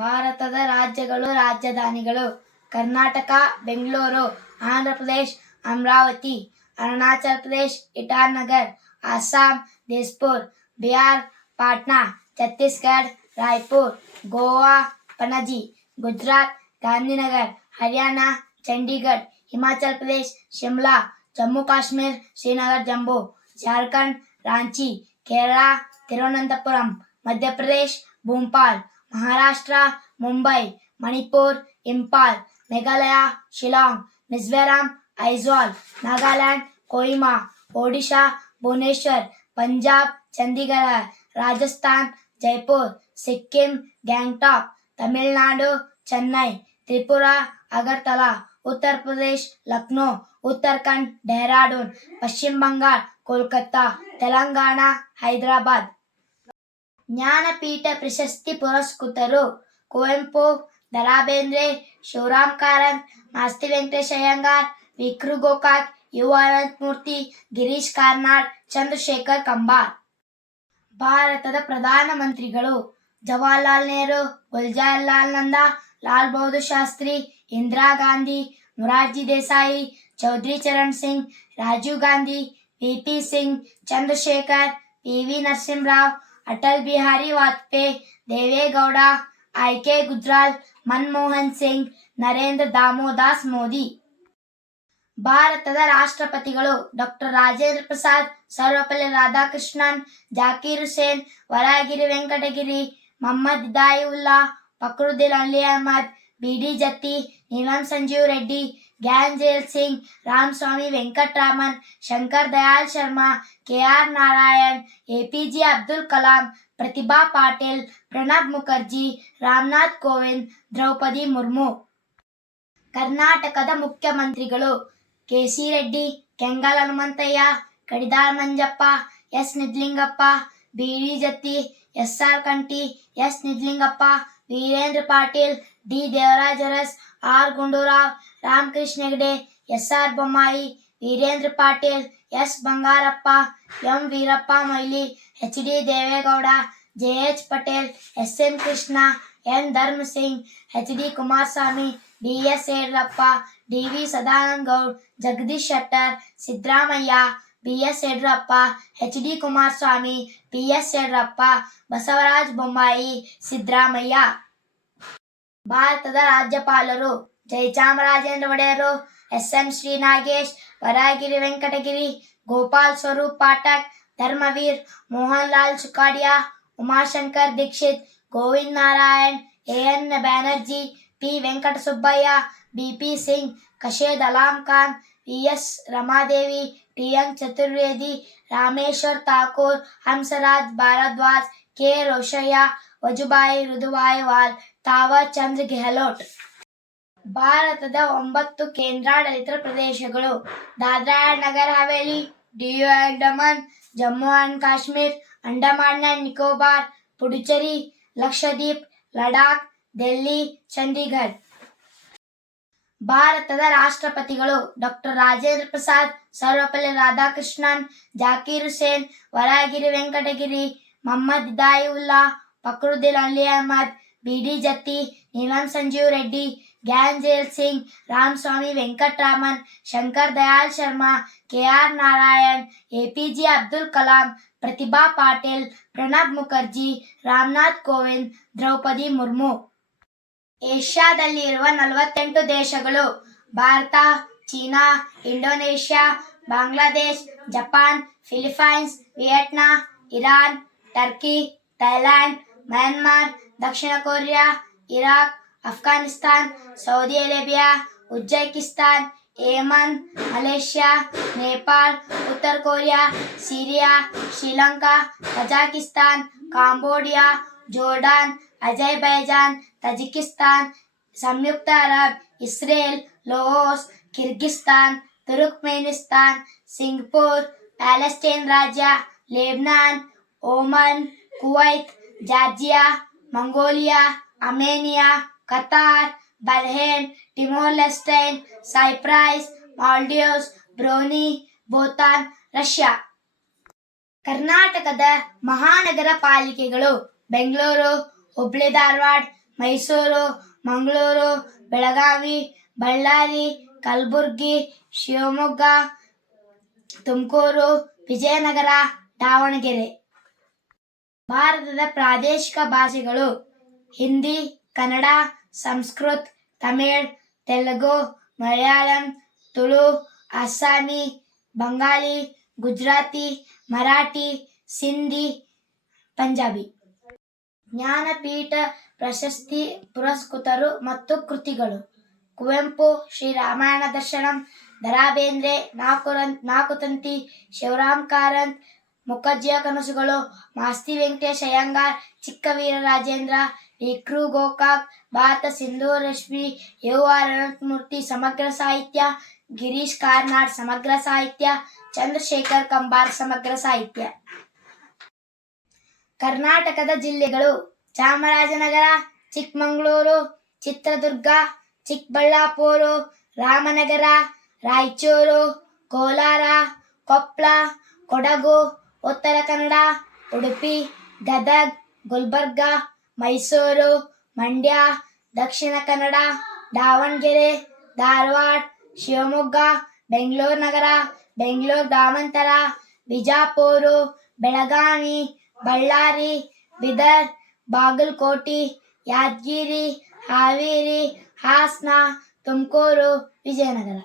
ಭಾರತದ ರಾಜ್ಯಗಳು ರಾಜಧಾನಿಗಳು: ಕರ್ನಾಟಕ ಬೆಂಗಳೂರು, ಆಂಧ್ರ ಪ್ರದೇಶ್ ಅಮರಾವತಿ, ಅರುಣಾಚಲ ಪ್ರದೇಶ್ ಇಟಾನಗರ್, ಅಸ್ಸಾಂ ದಿಸ್ಪುರ್, ಬಿಹಾರ್ ಪಾಟ್ನಾ, ಛತ್ತೀಸ್ಗಢ ರಾಯ್ಪುರ್, ಗೋವಾ ಪಣಜಿ, ಗುಜರಾತ್ ಗಾಂಧಿನಗರ್, ಹರಿಯಾಣ ಚಂಡೀಗಢ, ಹಿಮಾಚಲ ಪ್ರದೇಶ್ ಶಿಮ್ಲಾ, ಜಮ್ಮು ಕಾಶ್ಮೀರ ಶ್ರೀನಗರ ಜಂಬೂ, ಜಾರ್ಖಂಡ್ ರಾಂಚಿ, ಕೇರಳ ತಿರುವನಂತಪುರಂ, ಮಧ್ಯಪ್ರದೇಶ್ ಭೋಪಾಲ್, ಮಹಾರಾಷ್ಟ್ರ ಮುಂಬೈ, ಮಣಿಪುರ್ ಇಂಪಾಲ್, ಮೇಘಾಲಯ ಶಿಲಾಂಗ್, ಮಿಜೋರಾಂ ಐಜ್ವಾಲ್, ನಾಗಾಲ್ಯಾಂಡ್ ಕೊಹಿಮಾ, ಒಡಿಶಾ ಭುವನೇಶ್ವರ್, ಪಂಜಾಬ್ ಚಂಡೀಗಢ, ರಾಜಸ್ಥಾನ್ ಜೈಪುರ್, ಸಿಕ್ಕಿಂ ಗ್ಯಾಂಗ್ಟಾಕ್, ತಮಿಳುನಾಡು ಚೆನ್ನೈ, ತ್ರಿಪುರಾ ಅಗರ್ತಲಾ, ಉತ್ತರ ಪ್ರದೇಶ್ ಲಕ್ನೋ, ಉತ್ತರಾಖಂಡ್ ಡೆಹ್ರಾಡೂನ್, ಪಶ್ಚಿಮ ಬಂಗಾಳ ಕೋಲ್ಕತ್ತಾ, ತೆಲಂಗಾಣ ಹೈದರಾಬಾದ್. ಜ್ಞಾನಪೀಠ ಪ್ರಶಸ್ತಿ ಪುರಸ್ಕೃತರು: ಕುವೆಂಪು, ದ ರಾ ಬೇಂದ್ರೆ, ಶಿವರಾಮ ಕಾರಂತ್, ಮಾಸ್ತಿ ವೆಂಕಟೇಶ ಅಯ್ಯಂಗಾರ್, ವಿ.ಕೃ. ಗೋಕಾಕ್, ಯು. ಅನಂತಮೂರ್ತಿ, ಗಿರೀಶ್ ಕಾರ್ನಾಡ್, ಚಂದ್ರಶೇಖರ್ ಕಂಬಾರ್. ಭಾರತದ ಪ್ರಧಾನ ಮಂತ್ರಿಗಳು: Jawaharlal Nehru, Gulzarilal Nanda, Lal Bahadur Shastri, Indira Gandhi, Morarji Desai, Chaudhary Charan Singh, Rajiv Gandhi, V P. Singh, Chandrashekhar, P V. Narasimha Rao, Atal Bihari Vajpayee, Deve Gowda, I K. Gujral, Manmohan Singh, Narendra Damodardas Modi. ಭಾರತದ ರಾಷ್ಟ್ರಪತಿಗಳು: ಡಾ. Rajendra Prasad, Sarvepalli Radhakrishnan, Zakir Hussain, Varahagiri Venkatagiri, Mohammad Hidayatullah, Fakhruddin Ali Ahmed, B D. Jatti, Neelam Sanjiva Reddy, Giani Zail Singh, Ramaswamy Venkataraman, Shankar Dayal Sharma, K R. Narayan, A P J. Abdul Kalam, Pratibha Patil, Pranab Mukherjee, Ramnath Kovind, Droupadi Murmu. ಕರ್ನಾಟಕದ ಮುಖ್ಯಮಂತ್ರಿಗಳು: K C. Reddy, Kengal Hanumanthaiah, Kadidal Manjappa, S. Nijalingappa, B D. Jatti, S R. Kanthi, S. Nijalingappa, Veerendra Patil, D. Devaraj Urs, R. Gundu Rao, Ramakrishna Hegde, S R. Bommai, Veerendra Patil, S. Bangarappa, M. Veerappa Moily, H. D. Deve Gowda, J. H. Patel, S. N. Krishna, N. Dharam Singh, H. D. Kumaraswamy, B. S. Yediyurappa, D. V. Sadananda Gowda, Jagadish Shettar, Siddaramaiah, B. S. Yediyurappa, H. D. Kumaraswamy, B. S. Yediyurappa, Basavaraj Bommai, Siddaramaiah. ಭಾರತದ ರಾಜ್ಯಪಾಲರು: Jayachamarajendra Wadiyar, S. M. Shri Nagesh, Varahagiri Venkatagiri, Gopal Swarup Pathak, Dharmavira, Mohan Lal Sukhadia, Umashankar Dikshit, Govind Narayan, A. N. Banerjee, P. Venkatasubbaiah, B. P. Singh, Khurshed Alam Khan, V. S. Ramadevi, T. N. Chaturvedi, Rameshwar Thakur, Hansraj Bharadwaj, K. Rosaiah, Vajubhai Rudabhai Vala, Thawar Chand Gehlot. ಭಾರತದ 9 ಕೇಂದ್ರಾಡಳಿತ ಪ್ರದೇಶಗಳು: Dadra and Nagar Haveli, Diu and Daman, Jammu and Kashmir, Andaman and Nicobar, Puducherry, Lakshadweep, Ladakh, Delhi, Chandigarh. ಭಾರತದ ರಾಷ್ಟ್ರಪತಿಗಳು: ಡಾ. Rajendra Prasad, Sarvepalli Radhakrishnan, Zakir Hussain, Varahagiri Venkatagiri, Mohammad Hidayatullah, Fakhruddin Ali Ahmed, B D. Jatti, Neelam Sanjiva Reddy, Giani Zail Singh, Ramaswamy Venkataraman, Shankar Dayal Sharma, K R. Narayan, A P J. Abdul Kalam, Pratibha Patil, Pranab Mukherjee, Ramnath Kovind, Droupadi Murmu. ಏಷ್ಯಾದಲ್ಲಿರುವ 48 ದೇಶಗಳು: Bharat, China, Indonesia, Bangladesh, Japan, Philippines, Vietnam, Iran, Turkey, Thailand, Myanmar, ದಕ್ಷಿಣ Korea, Iraq, Afghanistan, Saudi Arabia, Uzbekistan, Yemen, Malaysia, Nepal, ಉತ್ತರ Korea, Syria, Sri Lanka, Kazakhstan, Cambodia, Jordan, Azerbaijan, Tajikistan, ಸಂಯುಕ್ತ Arab Israel, Laos, Kyrgyzstan, Turkmenistan, Singapore, Palestine ರಾಜ್ಯ, Lebanon, Oman, Kuwait, Georgia, Mongolia, Armenia, Qatar, Bahrain, Timor Leste, Cyprus, Maldives, Brunei, Bhutan, Russia. ಕರ್ನಾಟಕದ ಮಹಾನಗರ ಪಾಲಿಕೆಗಳು: ಬೆಂಗಳೂರು, ಹುಬ್ಬಳ್ಳಿ ಧಾರವಾಡ, ಮೈಸೂರು, ಮಂಗಳೂರು, ಬೆಳಗಾವಿ, ಬಳ್ಳಾರಿ, ಕಲಬುರ್ಗಿ, ಶಿವಮೊಗ್ಗ, ತುಮಕೂರು, ವಿಜಯನಗರ, ದಾವಣಗೆರೆ. ಭಾರತದ ಪ್ರಾದೇಶಿಕ ಭಾಷೆಗಳು ಹಿಂದಿ, ಕನ್ನಡ, ಸಂಸ್ಕೃತ, ತಮಿಳ್, ತೆಲುಗು, ಮಲಯಾಳಂ, ತುಳು, ಅಸ್ಸಾಮಿ, ಬಂಗಾಳಿ, ಗುಜರಾತಿ, ಮರಾಠಿ, ಸಿಂಧಿ, ಪಂಜಾಬಿ. ಜ್ಞಾನಪೀಠ ಪ್ರಶಸ್ತಿ ಪುರಸ್ಕೃತರು ಮತ್ತು ಕೃತಿಗಳು: ಕುವೆಂಪು, ಶ್ರೀ ರಾಮಾಯಣ ದರ್ಶನಂ, ದ ರಾ ಬೇಂದ್ರೆ, ನಾಲ್ಕು ತಂತಿ, ಶಿವರಾಮ್ ಕಾರಂತ್, ಮುಖರ್ಜಿಯ ಕನಸುಗಳು, ಮಾಸ್ತಿ ವೆಂಕಟೇಶ್ ಅಯ್ಯಂಗಾರ್, ಚಿಕ್ಕ ವೀರರಾಜೇಂದ್ರ, ಇಕ್ರೂ ಗೋಕಾಕ್, ಭಾರತ ಸಿಂಧು ರಶ್ಮಿ, ಯು ಆರ್ ಅನಂತಮೂರ್ತಿ, ಸಮಗ್ರ ಸಾಹಿತ್ಯ, ಗಿರೀಶ್ ಕಾರ್ನಾಡ್, ಸಮಗ್ರ ಸಾಹಿತ್ಯ, ಚಂದ್ರಶೇಖರ್ ಕಂಬಾರ್, ಸಮಗ್ರ ಸಾಹಿತ್ಯ. ಕರ್ನಾಟಕದ ಜಿಲ್ಲೆಗಳು: ಚಾಮರಾಜನಗರ, ಚಿಕ್ಕಮಗಳೂರು, ಚಿತ್ರದುರ್ಗ, ಚಿಕ್ಕಬಳ್ಳಾಪುರ, ರಾಮನಗರ, ರಾಯಚೂರು, ಕೋಲಾರ, ಕೊಪ್ಪಳ, ಕೊಡಗು, ಉತ್ತರ ಕನ್ನಡ, ಉಡುಪಿ, ಗದಗ್, ಗುಲ್ಬರ್ಗ, ಮೈಸೂರು, ಮಂಡ್ಯ, ದಕ್ಷಿಣ ಕನ್ನಡ, ದಾವಣಗೆರೆ, ಧಾರವಾಡ, ಶಿವಮೊಗ್ಗ, ಬೆಂಗಳೂರು ನಗರ, ಬೆಂಗಳೂರು ಗ್ರಾಮಾಂತರ, ಬಿಜಾಪುರ, ಬೆಳಗಾವಿ, ಬಳ್ಳಾರಿ, ಬೀದರ್, ಬಾಗಲಕೋಟೆ, ಯಾದಗಿರಿ, ಹಾವೇರಿ, ಹಾಸನ, ತುಮಕೂರು, ವಿಜಯನಗರ.